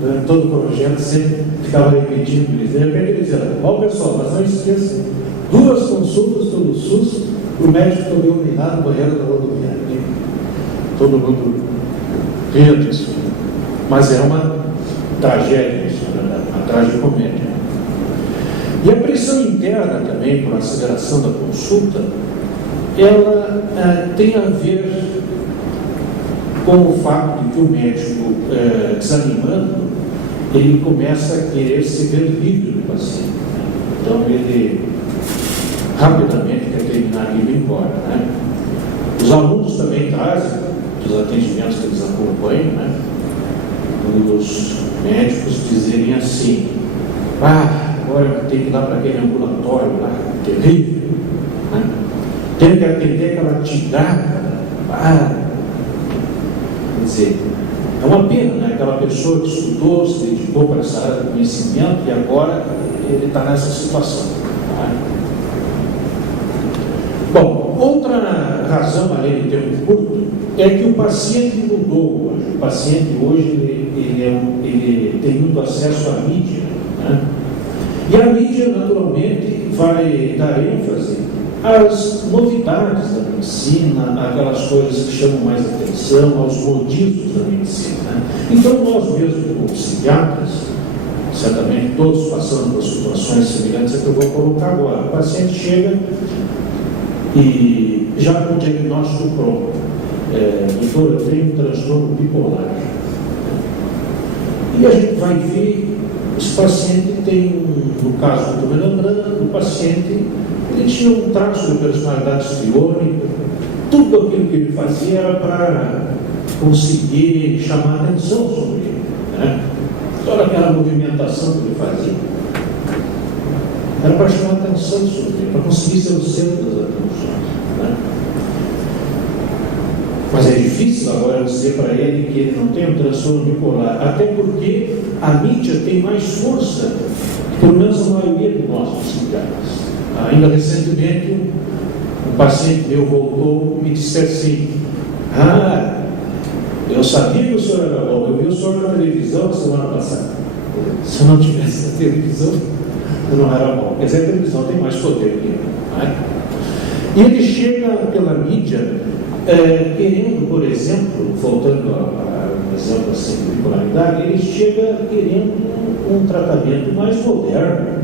durante todo o projeto, sempre ficava repetindo isso. De repente ele dizia: ó pessoal, mas não esqueçam, 2 consultas pelo SUS, o médico foi urinado no banheiro da rodoviária. Todo mundo ria disso. Mas é uma tragédia isso, na verdade, uma tragicomédia. E a pressão interna também, por aceleração da consulta, ela tem a ver com o fato de que o médico, desanimando, ele começa a querer se ver livre do paciente. Então ele rapidamente quer terminar e ir embora. Né? Os alunos também trazem, dos atendimentos que eles acompanham, né? Os médicos dizerem assim: agora eu tenho que ir lá para aquele ambulatório lá, terrível, né? Tenho que atender aquela tigada. Quer dizer, é uma pena, né? Aquela pessoa que estudou, se dedicou para essa área de conhecimento e agora ele está nessa situação. Tá? Bom, outra razão, além do tempo curto, é que o paciente mudou hoje. O paciente hoje ele tem muito acesso à mídia, né? E a mídia, naturalmente, vai dar ênfase às novidades da medicina, aquelas coisas que chamam mais atenção, aos modismos da medicina. Né? Então, nós mesmos, como psiquiatras, certamente todos passando por situações semelhantes a que eu vou colocar agora. O paciente chega e já com o diagnóstico pronto. Doutor, eu tenho um transtorno bipolar. E a gente vai ver, esse paciente tem, no caso que eu estou me lembrando, o paciente ele tinha um traço de personalidade histriônica, tudo aquilo que ele fazia era para conseguir chamar a atenção sobre ele. Né? Toda aquela movimentação que ele fazia era para chamar a atenção sobre ele, para conseguir ser o centro das atenções. Né? Mas é difícil agora dizer para ele que ele não tem um transtorno bipolar, até porque a mídia tem mais força, pelo menos a maioria de nós psiquiatras. Ainda recentemente, um paciente meu voltou e me disse assim: eu sabia que o senhor era bom, eu vi o senhor na televisão semana passada. Se eu não tivesse na televisão, eu não era bom. Quer dizer, a televisão tem mais poder que eu. Né? E ele chega pela mídia querendo, por exemplo, voltando a um exemplo assim de bipolaridade, ele chega querendo um tratamento mais moderno.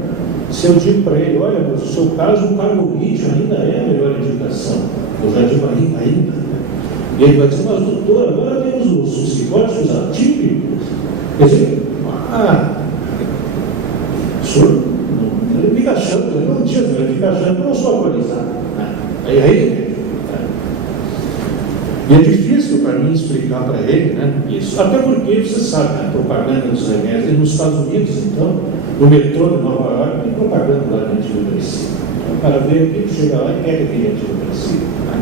Se eu digo para ele: olha, no seu caso, o carbolítio ainda é a melhor indicação, eu já digo ainda. E ele vai dizer: mas doutor, agora temos os psicóticos atípicos. Quer dizer, o senhor, ele fica achando, ele não diz, ele fica achando que eu não sou atualizado. Aí, e é difícil para mim explicar para ele, né, isso. Até porque, você sabe, a propaganda dos remédios, e nos Estados Unidos, então, no metrô de Nova York, tem propaganda lá de antidepressivo. Então, o cara vê aqui, chega lá e quer aquele antidepressivo. Né?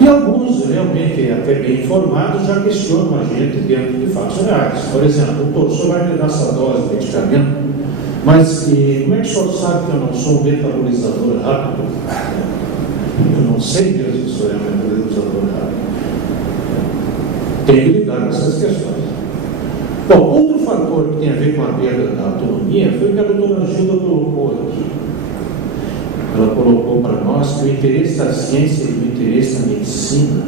E alguns, realmente, até bem informados, já questionam a gente dentro de fatos reais. Por exemplo: doutor, o senhor vai me dar essa dose de medicamento, mas como é que o senhor sabe que eu não sou um metabolizador rápido? Eu não sei mesmo se o senhor é um metabolizador rápido. Tem que lidar com essas questões. Bom, outro fator que tem a ver com a perda da autonomia foi o que a doutora Gilda colocou aqui. Ela colocou para nós que o interesse da ciência e o interesse da medicina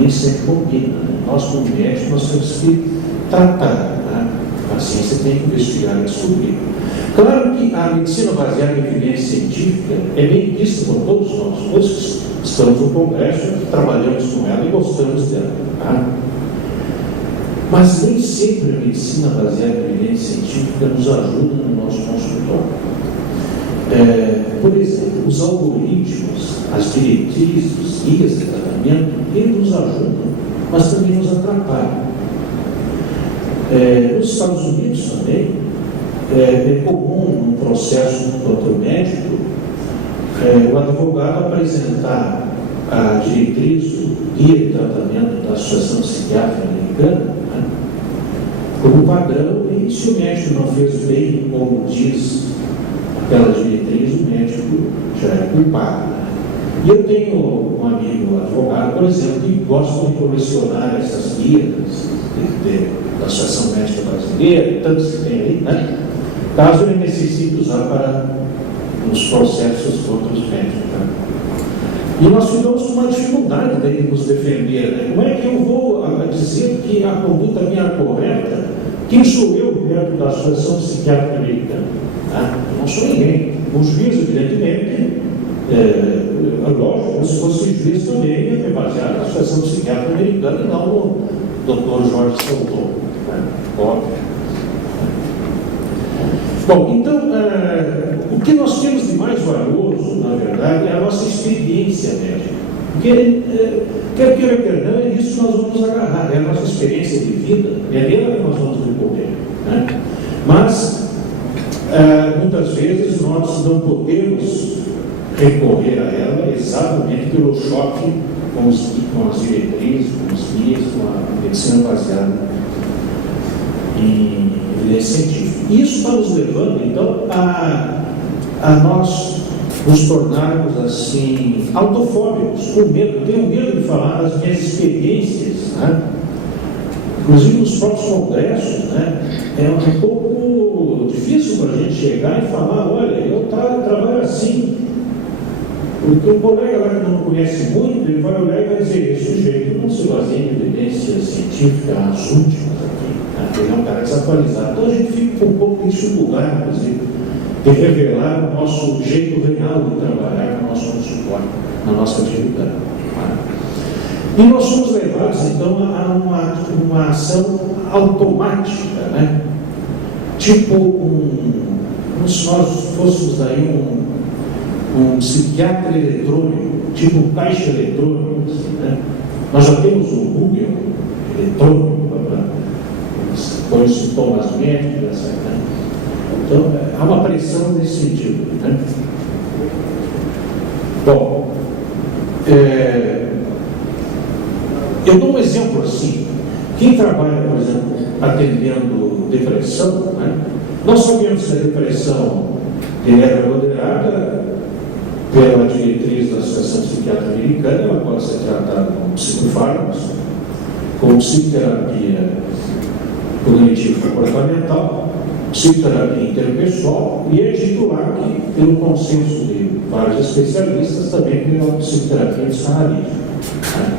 nem sempre combinam. Né? Nós, como médicos, nós temos que tratar. Né? A ciência tem que investigar e descobrir. Claro que a medicina baseada em evidência científica é bem vista por todos nós. Todos que estamos no Congresso, trabalhamos com ela e gostamos dela. Tá? Mas nem sempre a medicina baseada em evidência científica nos ajuda no nosso consultório. Por exemplo, os algoritmos, as diretrizes, os guias de tratamento, eles nos ajudam, mas também nos atrapalham. Nos Estados Unidos também, é comum, num processo contra o médico, o advogado apresentar a diretriz, o guia de tratamento da Associação Psiquiátrica Americana, né, como padrão, e se o médico não fez bem, como diz aquela diretriz, o médico já é culpado. Né? E eu tenho um amigo advogado, por exemplo, que gosta de colecionar essas guias da Associação Médica Brasileira, tantos que tem aí, né? Caso ele necessite usar para os processos contra os médicos. Né? E nós ficamos com uma dificuldade de nos defender. Né? Como é que eu vou dizer que a conduta minha é correta? Quem sou eu perto da Associação Psiquiátrica Americana? Tá? Eu não sou ninguém. O juiz, evidentemente, lógico, se fosse juiz também ia ser baseado na Associação Psiquiátrica Americana e não no Dr. Jorge Salton. Né? Óbvio. Bom, então, o que nós temos de mais valioso, na verdade, é a nossa experiência médica. Porque, quer queira, quer não, é isso que nós vamos agarrar, é a nossa experiência de vida, é nela que nós vamos recorrer. Né? Mas, muitas vezes, nós não podemos recorrer a ela exatamente pelo choque com as diretrizes, com os guias, com a medicina baseada em evidência científica. Isso está nos levando, então, a nós nos tornarmos, assim, autofóbicos, com medo. Eu tenho medo de falar das minhas experiências, né? Inclusive nos próprios congressos, né? É um pouco difícil para a gente chegar e falar, olha, eu trabalho assim. Porque o colega lá que não conhece muito, ele vai olhar e vai dizer, esse sujeito não se baseia em evidência científica, as últimas aqui. Ele é um cara desatualizado. Então a gente fica com um pouco dificuldade, inclusive, de revelar o nosso jeito real de trabalhar no nosso consultório, na nossa atividade. E nós somos levados, então, a uma ação automática, né? Tipo como se nós fôssemos daí um psiquiatra eletrônico, tipo um caixa eletrônico, assim, né? Nós já temos um Google eletrônico com os sintomas médicos, né? Então, há uma pressão nesse sentido. Né? Bom, eu dou um exemplo assim. Quem trabalha, por exemplo, atendendo depressão, né? Nós sabemos que a depressão é moderada pela diretriz da Associação Psiquiátrica Americana, ela pode ser tratada com psicofármacos, com psicoterapia cognitivo comportamental, psicoterapia interpessoal e é dito lá que, pelo consenso de vários especialistas, também pela psicoterapia psicanalítica. Né?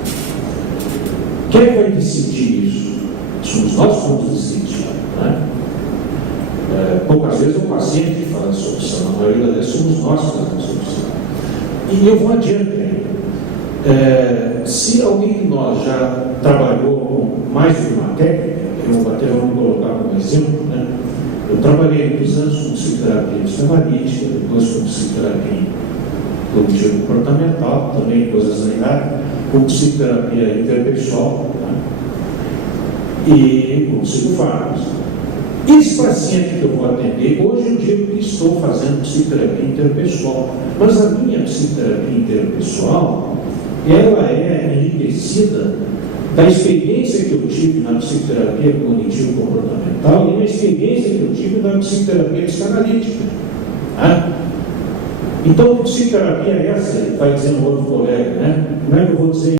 Quem vai decidir isso? Somos nós que vamos decidir. Né? Poucas vezes é o paciente que fala a solução, na maioria das vezes somos nós que fazemos a solução. E eu vou adiante ainda. Se alguém de nós já trabalhou com mais de uma técnica, eu até vou colocar como exemplo, né? Eu trabalhei muitos anos com psicoterapia psicanalítica, depois com psicoterapia cognitivo comportamental, também coisas ligadas, com psicoterapia interpessoal, né? E com psicofármacos. Esse paciente que eu vou atender, hoje eu digo que estou fazendo psicoterapia interpessoal, mas a minha psicoterapia interpessoal, ela é enriquecida da experiência que eu tive na psicoterapia cognitivo-comportamental e na experiência que eu tive na psicoterapia psicanalítica. Né? Então, que psicoterapia é essa? Vai dizer um outro colega, né? Como é que eu vou dizer